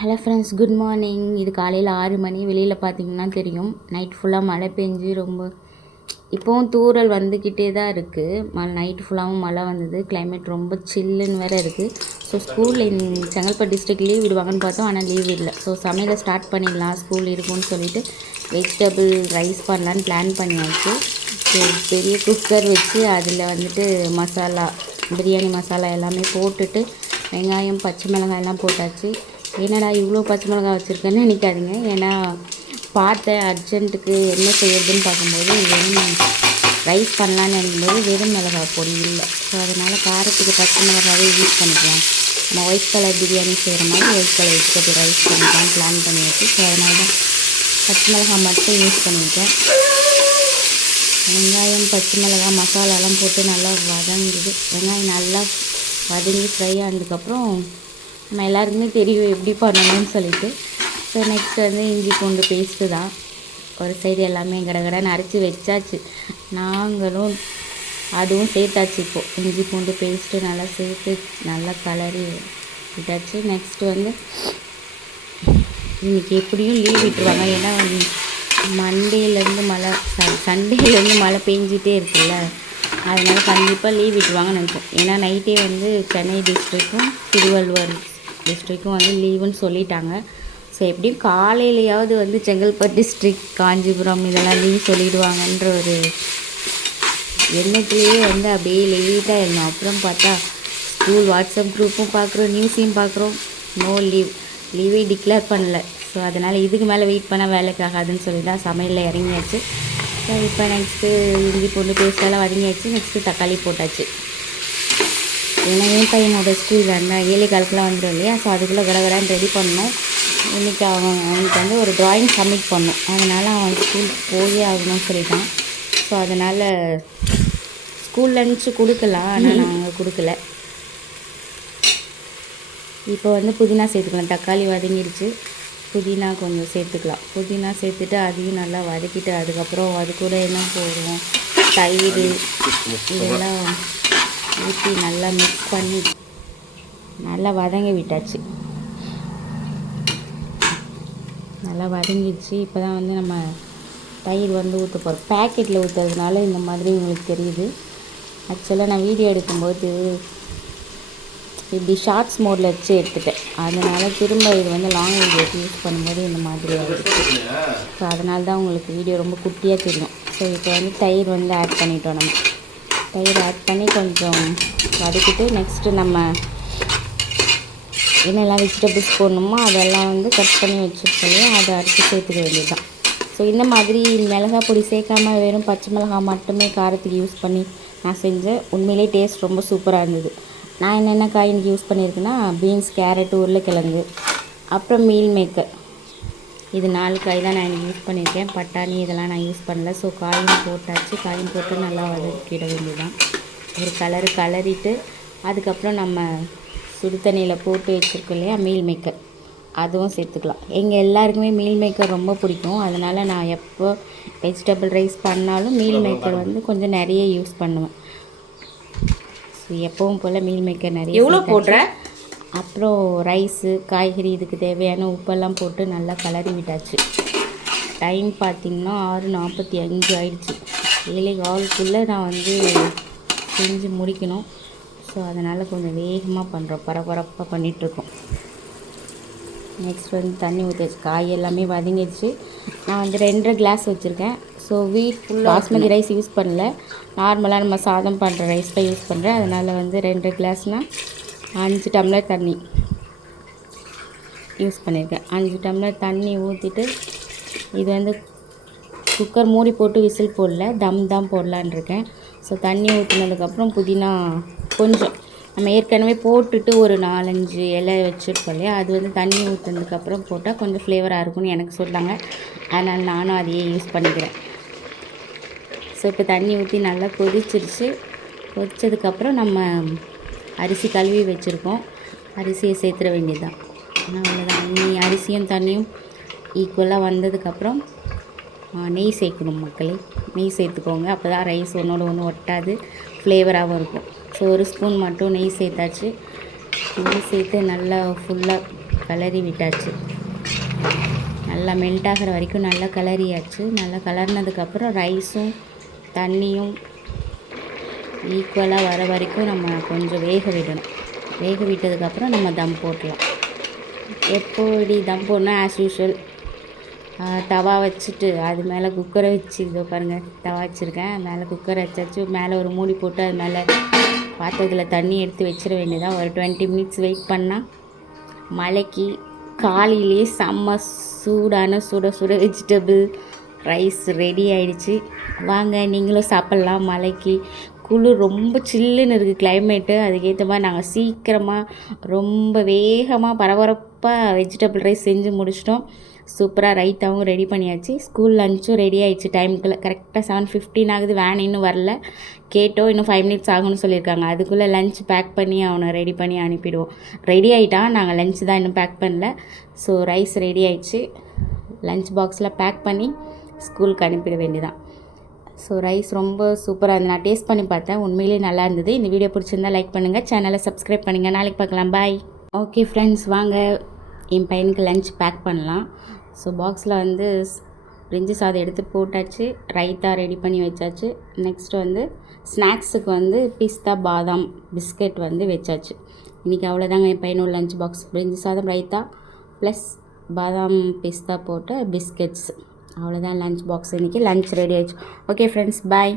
Hello friends, good morning. இது காலையில் 6 மணி. வெளியில் பார்த்தீங்கன்னா தெரியும், நைட் ஃபுல்லாக மழை பெஞ்சு ரொம்ப இப்போவும் தூறல் வந்துக்கிட்டே தான் இருக்குது. நைட்டு ஃபுல்லாகவும் மழை வந்தது. கிளைமேட் ரொம்ப சில்லுன்னு வேறு இருக்குது. ஸோ ஸ்கூலில் செங்கல்பட்டு டிஸ்ட்ரிக்ட் லீவ் விடுவாங்கன்னு பார்த்தோம், ஆனால் லீவ் இல்லை. ஸோ சமையலை ஸ்டார்ட் பண்ணிடலாம், ஸ்கூல் இருக்குன்னு சொல்லிட்டு வெஜிடபிள் ரைஸ் பண்ணலான்னு பிளான் பண்ணியாச்சு. ஸோ பெரிய குக்கர் வச்சு அதில் வந்துட்டு மசாலா, பிரியாணி மசாலா எல்லாமே போட்டுட்டு வெங்காயம் பச்சை மிளகாயெல்லாம் போட்டாச்சு. என்னடா இவ்வளோ பச்சை மிளகாய் வச்சுருக்கேன்னு நினைக்காதீங்க, ஏன்னா பார்த்தேன் அர்ஜென்ட்டுக்கு என்ன செய்யறதுன்னு பார்க்கும்போது வெறும் ரைஸ் பண்ணலான்னு நினைக்கும்போது வெறும் மிளகாய் பொடி இல்லை. ஸோ அதனால் காரத்துக்கு பச்சை மிளகாவே யூஸ் பண்ணிக்கலாம். நம்ம ஒயிட் கலர் பிரியாணி செய்கிற மாதிரி ஒயிட் கலர் வெஜிடபிள் ரைஸ் பண்ணிக்கலாம்னு பிளான் பண்ணியாச்சு. ஸோ அதனால தான் பச்சை மிளகாய் மட்டும் யூஸ் பண்ணியிருக்கேன். வெங்காயம் பச்சை மிளகாய் மசாலாலாம் போட்டு நல்லா வதங்குது. வெங்காயம் நல்லா வதங்கி ஃப்ரை ஆனதுக்கப்புறம் நம்ம எல்லாருக்குமே தெரியும் எப்படி பண்ணணும்னு சொல்லிட்டு. ஸோ நெக்ஸ்ட் வந்து இஞ்சி பூண்டு பேஸ்ட்டு தான். ஒரு சைடு எல்லாமே கடகடன்னு அரைச்சி வச்சாச்சு. நாங்களும் அதுவும் சேர்த்தாச்சு. இப்போது இஞ்சி பூண்டு பேஸ்ட்டு நல்லா சேர்த்து நல்லா கலரி விட்டாச்சு. நெக்ஸ்ட்டு வந்து இன்றைக்கி எப்படியும் லீவ் விட்டுருவாங்க, ஏன்னா மண்டேலேருந்து சண்டேலேருந்து மழை பெஞ்சிட்டே இருக்குல்ல, அதனால் கண்டிப்பாக லீவ் விட்டுருவாங்கன்னு நினைப்போம். ஏன்னா நைட்டே வந்து சென்னை டிஸ்ட்ரிக்கும் திருவள்ளுவர் டிஸ்ட்ரிக்கும் வந்து லீவுன்னு சொல்லிட்டாங்க. ஸோ எப்படியும் காலையிலையாவது வந்து செங்கல்பட்டு டிஸ்ட்ரிக், காஞ்சிபுரம் இதெல்லாம் லீவ் சொல்லிடுவாங்கன்ற ஒரு எண்ணத்துலேயே வந்து அப்படியே லேட்டாக இருந்தோம். அப்புறம் பார்த்தா ஸ்கூல் வாட்ஸ்அப் குரூப்பும் பார்க்குறோம், நியூஸையும் பார்க்குறோம், நோ லீவே டிக்ளேர் பண்ணல. ஸோ அதனால் இதுக்கு மேலே வெயிட் பண்ணால் வேலைக்கு ஆகாதுன்னு சொல்லி தான் சமையலில் இறங்கியாச்சு. ஸோ இப்போ நெக்ஸ்ட்டு இஞ்சி பூண்டு பேஸ்ட்டெல்லாம் வதங்கியாச்சு. நெக்ஸ்ட்டு தக்காளி போட்டாச்சு. ஏன்னா என் பையனோட ஸ்கூல் வேண்டாம் 7:15 வந்துடும் இல்லையா. ஸோ அதுக்குள்ளே கடகடான்னு ரெடி பண்ணணும். இன்றைக்கி அவனுக்கு வந்து ஒரு ட்ராயிங் சப்மிட் பண்ணணும், அதனால் அவன் ஸ்கூல் போயே ஆகணும்னு சொல்லிட்டான். ஸோ அதனால் ஸ்கூல் லன்ச்சு கொடுக்கலாம், ஆனால் நாங்கள் கொடுக்கல. இப்போ வந்து புதினா சேர்த்துக்கலாம். தக்காளி வதங்கிடுச்சு, புதினா கொஞ்சம் சேர்த்துக்கலாம். புதினா சேர்த்துட்டு அதையும் நல்லா வதக்கிட்டு அதுக்கப்புறம் அது கூட என்ன போடுவோம், தயிர் இதெல்லாம் ஊற்றி நல்லா மிக்ஸ் பண்ணி நல்லா வதங்கி விட்டாச்சு. நல்லா வதங்கிடுச்சு. இப்போ தான் வந்து நம்ம தயிர் வந்து ஊற்ற போகிறோம். பேக்கெட்டில் ஊற்றுறதுனால இந்த மாதிரி உங்களுக்கு தெரியுது. ஆக்சுவலாக நான் வீடியோ எடுக்கும்போது இப்படி ஷார்ட்ஸ் மோடில் வச்சு எடுத்துட்டேன், அதனால் திரும்ப இது வந்து லாங் வீடியோக்கு யூஸ் பண்ணும்போது இந்த மாதிரி ஆகிடுச்சு. ஸோ அதனால தான் உங்களுக்கு வீடியோ ரொம்ப குட்டியாக தெரியும். ஸோ இப்போ வந்து தயிர் வந்து ஆட் பண்ணிட்டோம். நம்ம தயிர் ஆட் பண்ணி கொஞ்சம் வதக்கிட்டு நெக்ஸ்ட்டு நம்ம என்னெல்லாம் வெஜிடபிள்ஸ் போடணுமோ அதெல்லாம் வந்து கட் பண்ணி வச்சுருக்கோம், அதை அரைச்சி சேர்த்துக்க வேண்டியது தான். ஸோ இந்த மாதிரி மிளகாய் பொடி சேர்க்காம வெறும் பச்சை மிளகாய் மட்டுமே காரத்துக்கு யூஸ் பண்ணி நான் செஞ்சேன். உண்மையிலே டேஸ்ட் ரொம்ப சூப்பராக இருந்தது. நான் என்னென்ன காய் இன்றைக்கி யூஸ் பண்ணியிருக்கேன்னா பீன்ஸ், கேரட், உருளைக்கிழங்கு, அப்புறம் மீல் மேக்கர், இது 4 காய் தான் நான் இன்றைக்கி யூஸ் பண்ணியிருக்கேன். பட்டாணி இதெல்லாம் நான் யூஸ் பண்ணல. ஸோ காயும் போட்டாச்சு. காயும் போட்டு நல்லா வதக்கிட வேண்டியதுதான். ஒரு கலரிட்டு அதுக்கப்புறம் நம்ம சுடு தண்ணியில் போட்டு வச்சுருக்கோம் இல்லையா மீல் மேக்கர், அதுவும் சேர்த்துக்கலாம். எங்கள் எல்லாருக்குமே மீல் மேக்கர் ரொம்ப பிடிக்கும். அதனால் நான் எப்போ வெஜிடபிள் ரைஸ் பண்ணாலும் மீல் மேக்கர் வந்து கொஞ்சம் நிறைய யூஸ் பண்ணுவேன். ஸோ எப்பவும் போல் மீல் மேக்கர் நிறைய எவ்வளோ போடுறேன். அப்புறம் ரைஸு, காய்கறி, இதுக்கு தேவையான உப்பெல்லாம் போட்டு நல்லா கலரி விட்டாச்சு. டைம் பார்த்திங்கன்னா 6:45 ஆயிடுச்சு. 7:15 நான் வந்து செஞ்சு முடிக்கணும். ஸோ அதனால் கொஞ்சம் வேகமாக பண்ணுறோம், பரபரப்பாக பண்ணிகிட்ருக்கோம். நெக்ஸ்ட் வந்து தண்ணி ஊற்றியாச்சு. காய் எல்லாமே வதங்கிடுச்சு. நான் வந்து 2.5 கிளாஸ் வச்சுருக்கேன். ஸோ பாஸ்மதி ரைஸ் யூஸ் பண்ணல, நார்மலாக நம்ம சாதம் பண்ணுற ரைஸ் தான் யூஸ் பண்ணுறேன். அதனால் வந்து 2.5 கிளாஸ்னால் 5 டம்ளர் தண்ணி யூஸ் பண்ணியிருக்கேன். 5 டம்ளர் தண்ணி ஊற்றிட்டு இது வந்து குக்கர் மூடி போட்டு விசில் போடல, தம் தான் போடலான் இருக்கேன். ஸோ தண்ணி ஊற்றினதுக்கப்புறம் புதினா கொஞ்சம் நம்ம ஏற்கனவே போட்டுட்டு ஒரு 4-5 இலை வச்சுருக்கோம் இல்லையா, அது வந்து தண்ணி ஊற்றினதுக்கப்புறம் போட்டால் கொஞ்சம் ஃப்ளேவராக இருக்கும்னு எனக்கு சொன்னாங்க. அதனால் நானும் அதையே யூஸ் பண்ணிக்கிறேன். ஸோ இப்போ தண்ணி ஊற்றி நல்லா கொதிச்சிருச்சு. கொதித்ததுக்கப்புறம் நம்ம அரிசி கழுவி வச்சுருக்கோம், அரிசியை சேர்த்துட வேண்டியது தான். அவ்வளோதான். அரிசியும் தண்ணியும் ஈக்குவலாக வந்ததுக்கப்புறம் நெய் சேர்க்கணும் மக்களே. நெய் சேர்த்துக்கோங்க, அப்போ தான் ரைஸ் ஒன்றோட ஒன்று ஒட்டாது, ஃப்ளேவராகவும் இருக்கும். ஸோ 1 ஸ்பூன் மட்டும் நெய் சேர்த்தாச்சு. நெய் சேர்த்து நல்லா ஃபுல்லாக கலரி விட்டாச்சு. நல்லா மெல்ட் ஆகிற வரைக்கும் நல்லா கலரியாச்சு. நல்லா கலர்னதுக்கப்புறம் ரைஸும் தண்ணியும் ஈக்குவலாக வர வரைக்கும் நம்ம கொஞ்சம் வேக விடணும். வேக விட்டதுக்கப்புறம் நம்ம தம் போட்டலாம். எப்படி தம் போடணும், ஆஸ் யூஷுவல் தவா வச்சுட்டு அது மேலே குக்கரை வச்சு, இதோ பாருங்கள் தவா வச்சுருக்கேன், மேலே குக்கரை வச்சாச்சு. மேலே ஒரு மூடி போட்டு அது மேலே பாத்திரத்தில் தண்ணி எடுத்து வச்சிட வேண்டியதான். ஒரு 20 மினிட்ஸ் வெயிட் பண்ணால் மழைக்கு காலையிலேயே செம்ம சூடான சுட சுட வெஜிடபிள் ரைஸ் ரெடி ஆகிடுச்சு. வாங்க நீங்களும் சாப்பிட்லாம். மழைக்கு குளிர் ரொம்ப சில்லுன்னு இருக்குது கிளைமேட்டு. அதுக்கேற்ற மாதிரி நாங்கள் சீக்கிரமாக ரொம்ப வேகமாக பரபரப்பாக வெஜிடபிள் ரைஸ் செஞ்சு முடிச்சிட்டோம். சூப்பராக ரைத்தாவும் ரெடி பண்ணியாச்சு. ஸ்கூல் லஞ்சும் ரெடி ஆகிடுச்சு. டைமுக்குள்ளே கரெக்டாக 7:15 ஆகுது. வேன் இன்னும் வரல. கேட்டோம், இன்னும் 5 மினிட்ஸ் ஆகும்னு சொல்லியிருக்காங்க. அதுக்குள்ளே லஞ்ச் பேக் பண்ணி அவனை ரெடி பண்ணி அனுப்பிடுவோம். ரெடி ஆகிட்டான், நாங்கள் லஞ்ச் தான் இன்னும் பேக் பண்ணல. ஸோ ரைஸ் ரெடி ஆகிடுச்சு. லஞ்ச் பாக்ஸில் பேக் பண்ணி ஸ்கூலுக்கு அனுப்பிட வேண்டியதான். ஸோ ரைஸ் ரொம்ப சூப்பராக இருந்தது. நான் டேஸ்ட் பண்ணி பார்த்தேன், உண்மையிலேயே நல்லா இருந்தது. இந்த வீடியோ பிடிச்சிருந்தால் லைக் பண்ணுங்கள், சேனலை சப்ஸ்கிரைப் பண்ணுங்கள். நாளைக்கு பார்க்கலாம். பாய். ஓகே ஃப்ரெண்ட்ஸ், வாங்க என் பையனுக்கு லஞ்ச் பேக் பண்ணலாம். ஸோ பாக்ஸில் வந்து பிரிஞ்சி சாதம் எடுத்து போட்டாச்சு, ரைத்தா ரெடி பண்ணி வச்சாச்சு. நெக்ஸ்ட் வந்து ஸ்நாக்ஸுக்கு வந்து பிஸ்தா பாதாம் பிஸ்கெட் வந்து வச்சாச்சு. இன்றைக்கி அவ்வளோதாங்க என் பையனோட லஞ்ச் பாக்ஸ். பிரிஞ்சி சாதம், ரைத்தா ப்ளஸ் பாதாம் பிஸ்தா போட்ட பிஸ்கெட்ஸ். அவ்வளோதான் லஞ்ச் பாக்ஸ். இன்றைக்கி லஞ்ச் ரெடி ஆயிடுச்சு. ஓகே ஃப்ரெண்ட்ஸ், பாய்.